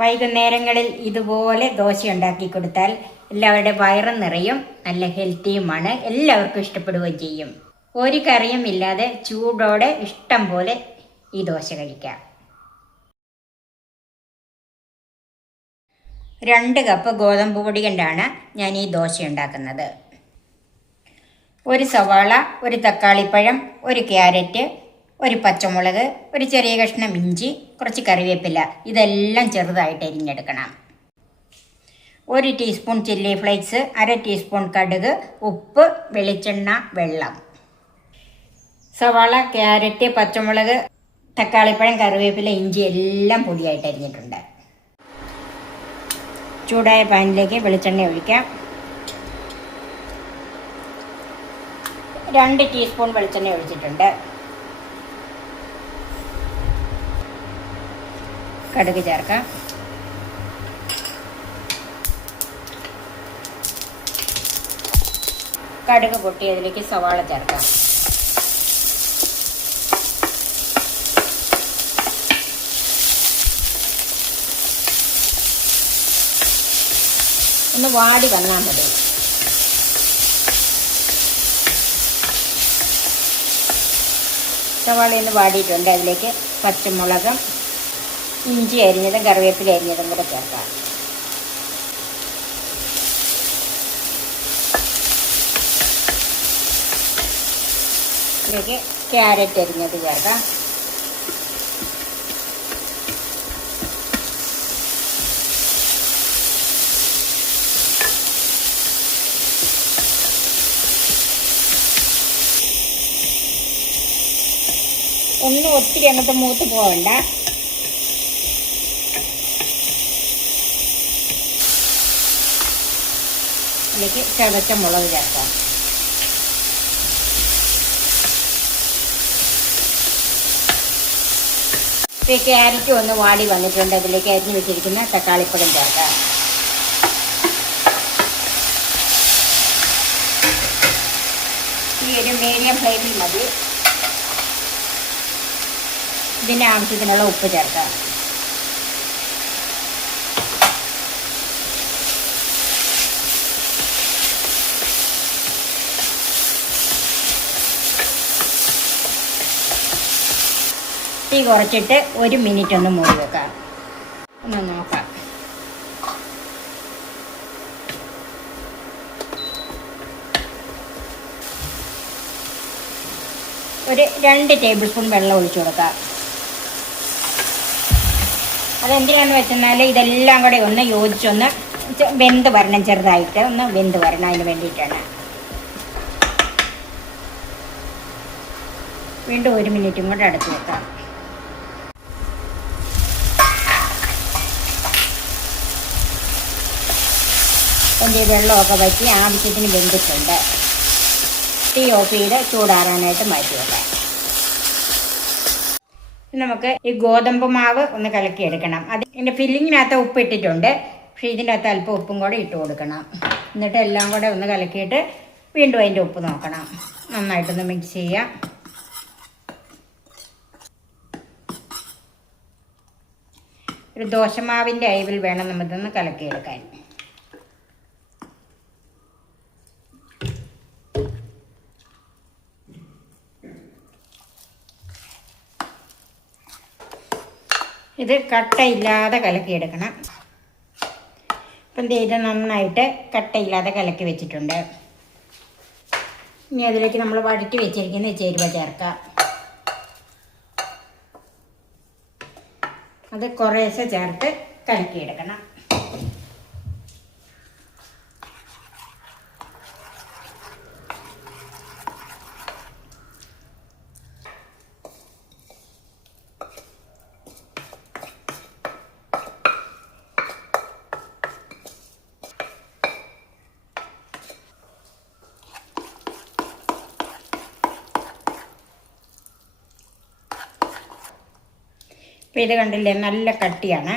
വൈകുന്നേരങ്ങളിൽ ഇതുപോലെ ദോശ ഉണ്ടാക്കി കൊടുത്താൽ എല്ലാവരുടെ വയറും നിറയും, നല്ല ഹെൽത്തിയുമാണ്, എല്ലാവർക്കും ഇഷ്ടപ്പെടുകയും ചെയ്യും. ഒരു കറിയും ഇല്ലാതെ ചൂടോടെ ഇഷ്ടം പോലെ ഈ ദോശ കഴിക്കാം. 2 കപ്പ് ഗോതമ്പ് പൊടി കൊണ്ടാണ് ഞാൻ ഈ ദോശ ഉണ്ടാക്കുന്നത്. 1 സവാള, 1 തക്കാളിപ്പഴം, 1 ക്യാരറ്റ്, 1 പച്ചമുളക്, 1 ചെറിയ കഷ്ണം ഇഞ്ചി, കുറച്ച് കറിവേപ്പില, ഇതെല്ലാം ചെറുതായിട്ട് അരിഞ്ഞെടുക്കണം. 1 ടീസ്പൂൺ ചില്ലി ഫ്ലേക്സ്, 1/2 ടീസ്പൂൺ കടുക്, ഉപ്പ്, വെളിച്ചെണ്ണ, വെള്ളം. സവാള, ക്യാരറ്റ്, പച്ചമുളക്, തക്കാളിപ്പഴം, കറിവേപ്പില, ഇഞ്ചി എല്ലാം പൊടിയായിട്ട് അരിഞ്ഞിട്ടുണ്ട്. ചൂടായ പാനിലേക്ക് വെളിച്ചെണ്ണ ഒഴിക്കാം. 2 ടീസ്പൂൺ വെളിച്ചെണ്ണ ഒഴിച്ചിട്ടുണ്ട്. കടുക് ചേർക്കാം. കടുക് പൊട്ടിയതിലേക്ക് സവാള ചേർക്കാം. ഒന്ന് വാടി വന്നാൽ മതി. സവാള ഒന്ന് വാടിയിട്ടുണ്ട്. അതിലേക്ക് പച്ചമുളകും ഇഞ്ചി അരിഞ്ഞതും കറിവേപ്പില അരിഞ്ഞതും കൂടെ ചേർക്കാം. ഇതിലേക്ക് ക്യാരറ്റ് അരിഞ്ഞത് ചേർക്കാം. ഒന്നും ഒത്തിരി അങ്ങോട്ട് മൂത്ത് പോകണ്ട. ഇതിലേക്ക് ചതച്ച മുളക് ചേർക്കാം. ക്യാരറ്റ് ഒന്ന് വാടി വന്നിട്ടുണ്ട്. അതിലേക്ക് അരിഞ്ഞു വെച്ചിരിക്കുന്ന തക്കാളിപ്പഴം ചേർക്കാം. ഈ ഒരു മീഡിയം ഫ്ലെയിമിൽ മതി. ഇതിന് ആവശ്യത്തിനുള്ള ഉപ്പ് ചേർക്കാം. തീ കുറച്ചിട്ട് 1 മിനിറ്റ് ഒന്ന് മൂടി വെക്കാം. ഒന്ന് നോക്കാം. ഒരു 2 ടേബിൾ സ്പൂൺ വെള്ളം ഒഴിച്ചു കൊടുക്കാം. അതെന്തിനാന്ന് വെച്ചെന്നാൽ ഇതെല്ലാം കൂടെ ഒന്ന് യോജിച്ചൊന്ന് വെന്ത് വരണം, ചെറുതായിട്ട് ഒന്ന് വെന്ത് വരണം. അതിന് വേണ്ടിയിട്ടാണ്. വീണ്ടും 1 മിനിറ്റും കൂടെ അടച്ചു വെക്കാം. അതിൻ്റെ വെള്ളമൊക്കെ വറ്റി ആവശ്യത്തിന് വെന്തിട്ടുണ്ട്. തീ ഓഫ് ചെയ്ത് ചൂടാറാനായിട്ട് മാറ്റി വെക്കാം. നമുക്ക് ഈ ഗോതമ്പ് മാവ് ഒന്ന് കലക്കിയെടുക്കണം. അതിൻ്റെ ഫില്ലിങ്ങിനകത്ത് ഉപ്പ് ഇട്ടിട്ടുണ്ട്. പക്ഷേ ഇതിനകത്ത് അല്പം ഉപ്പും കൂടെ ഇട്ട് കൊടുക്കണം. എന്നിട്ട് എല്ലാം കൂടെ ഒന്ന് കലക്കിയിട്ട് വീണ്ടും അതിൻ്റെ ഉപ്പ് നോക്കണം. നന്നായിട്ടൊന്ന് മിക്സ് ചെയ്യാം. ഒരു ദോശമാവിൻ്റെ അയവിൽ വേണം നമ്മളിതൊന്ന് കലക്കിയെടുക്കാൻ. ഇത് കട്ടയില്ലാതെ കലക്കിയെടുക്കണം. അപ്പം ഇത് നന്നായിട്ട് കട്ടയില്ലാതെ കലക്കി വെച്ചിട്ടുണ്ട്. ഇനി അതിലേക്ക് നമ്മൾ വഴറ്റി വെച്ചിരിക്കുന്ന ചേരുവ ചേർക്കാം. അത് കുറേശ്ശെ ചേർത്ത് കലക്കിയെടുക്കണം. അപ്പോൾ ഇത് കണ്ടില്ലേ, നല്ല കട്ടിയാണ്.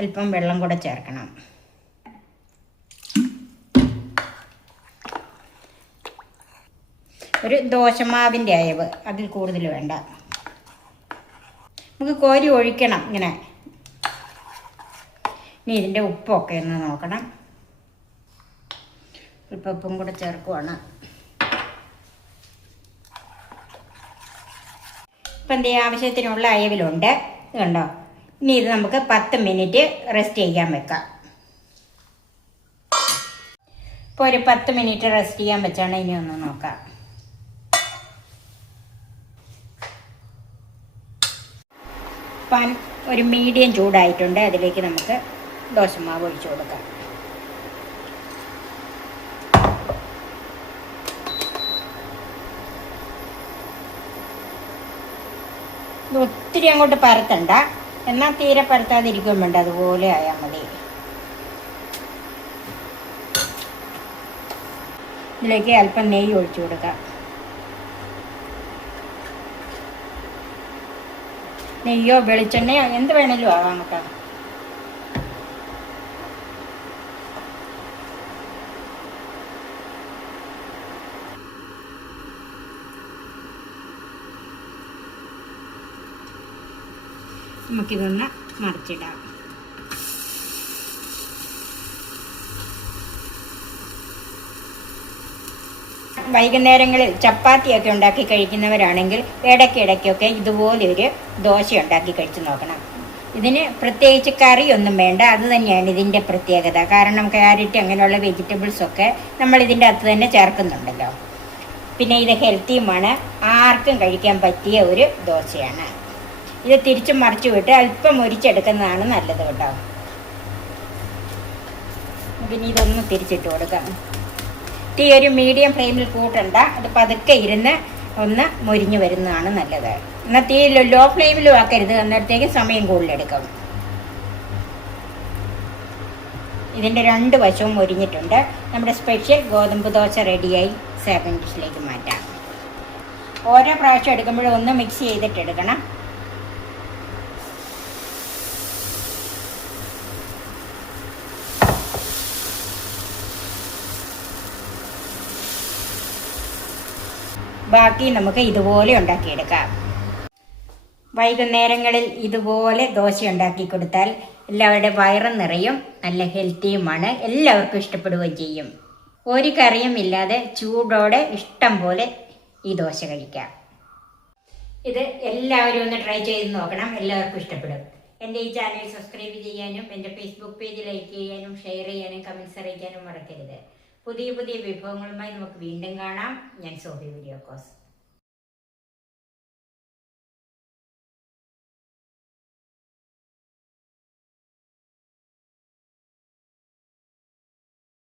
അല്പം വെള്ളം കൂടെ ചേർക്കണം. ഒരു ദോശമാവിൻ്റെ അയവ്, അതിൽ കൂടുതൽ വേണ്ട. നമുക്ക് കോരി ഒഴിക്കണം. ഇങ്ങനെ ഇനി ഇതിൻ്റെ ഉപ്പൊക്കെ ഒന്ന് നോക്കണം. ഉപ്പും കൂടെ ചേർക്കുവാണ്. ഇപ്പം എന്ത് ചെയ്യുക, ആവശ്യത്തിനുള്ള അയവിലുണ്ട്. ഇത് കണ്ടോ. ഇനി ഇത് നമുക്ക് 10 മിനിറ്റ് റെസ്റ്റ് ചെയ്യാൻ വെക്കാം. ഇപ്പോൾ ഒരു 10 മിനിറ്റ് റെസ്റ്റ് ചെയ്യാൻ വെച്ചാണ്. ഇനി ഒന്ന് നോക്കാം. പാൻ ഒരു മീഡിയം ചൂടായിട്ടുണ്ട്. അതിലേക്ക് നമുക്ക് ദോശമാവ് ഒഴിച്ചു കൊടുക്കാം. ഇത് ഒത്തിരി അങ്ങോട്ട് പരത്തണ്ട, എന്നാൽ തീരെ പരത്താതിരിക്കും വേണ്ട, അതുപോലെ ആയാൽ മതി. ഇതിലേക്ക് അല്പം നെയ്യ് ഒഴിച്ചു കൊടുക്കാം. നെയ്യോ വെളിച്ചെണ്ണയോ എന്ത് വേണേലും ആവാം കേട്ടോ. നമുക്കിതൊന്ന് മറിച്ചിടാം. വൈകുന്നേരങ്ങളിൽ ചപ്പാത്തിയൊക്കെ ഉണ്ടാക്കി കഴിക്കുന്നവരാണെങ്കിൽ ഇടയ്ക്കിടയ്ക്കൊക്കെ ഇതുപോലെ ഒരു ദോശ ഉണ്ടാക്കി കഴിച്ച് നോക്കണം. ഇതിന് പ്രത്യേകിച്ച് കറിയൊന്നും വേണ്ട. അത് തന്നെയാണ് ഇതിൻ്റെ പ്രത്യേകത. കാരണം ക്യാരറ്റ് അങ്ങനെയുള്ള വെജിറ്റബിൾസൊക്കെ നമ്മൾ ഇതിൻ്റെ അകത്ത് തന്നെ ചേർക്കുന്നുണ്ടല്ലോ. പിന്നെ ഇത് ഹെൽത്തിയുമാണ്. ആർക്കും കഴിക്കാൻ പറ്റിയ ഒരു ദോശയാണ്. ഇത് തിരിച്ചും മറിച്ചു വിട്ട് അല്പം മുരിച്ചെടുക്കുന്നതാണ് നല്ലത് കേട്ടോ. പിന്നെ ഇതൊന്ന് തിരിച്ചിട്ട് കൊടുക്കാം. തീ ഒരു മീഡിയം ഫ്ലെയിമിൽ കൂട്ടണ്ട, അത് പതുക്കെ ഇരുന്ന് ഒന്ന് മൊരിഞ്ഞു വരുന്നതാണ് നല്ലത്. എന്നാൽ തീ ലോ ഫ്ലെയിമിലും ആക്കരുത്, അന്നേരത്തേക്ക് സമയം കൂടുതലെടുക്കും. ഇതിൻ്റെ 2 വശവും മൊരിഞ്ഞിട്ടുണ്ട്. നമ്മുടെ സ്പെഷ്യൽ ഗോതമ്പ് ദോശ റെഡിയായി. സെർവിംഗ് ഡിഷിലേക്ക് മാറ്റാം. ഓരോ പ്രാവശ്യം എടുക്കുമ്പോഴും ഒന്ന് മിക്സ് ചെയ്തിട്ട് എടുക്കണം. ബാക്കി നമുക്ക് ഇതുപോലെ ഉണ്ടാക്കിയെടുക്കാം. വൈകുന്നേരങ്ങളിൽ ഇതുപോലെ ദോശ ഉണ്ടാക്കി കൊടുത്താൽ എല്ലാവരുടെ വയറും നിറയും, നല്ല ഹെൽത്തിയുമാണ്, എല്ലാവർക്കും ഇഷ്ടപ്പെടുകയും ചെയ്യും. ഒരു കറിയും ഇല്ലാതെ ചൂടോടെ ഇഷ്ടം പോലെ ഈ ദോശ കഴിക്കാം. ഇത് എല്ലാവരും ഒന്ന് ട്രൈ ചെയ്ത് നോക്കണം, എല്ലാവർക്കും ഇഷ്ടപ്പെടും. എൻ്റെ ഈ ചാനൽ സബ്സ്ക്രൈബ് ചെയ്യാനും എൻ്റെ ഫേസ്ബുക്ക് പേജ് ലൈക്ക് ചെയ്യാനും ഷെയർ ചെയ്യാനും കമൻറ്റ്സ് അറിയിക്കാനും മറക്കരുത്. പുതിയ പുതിയ വിഭവങ്ങളുമായി നമുക്ക് വീണ്ടും കാണാം. ഞാൻ സോഫി വീഡിയോക്കോസ്.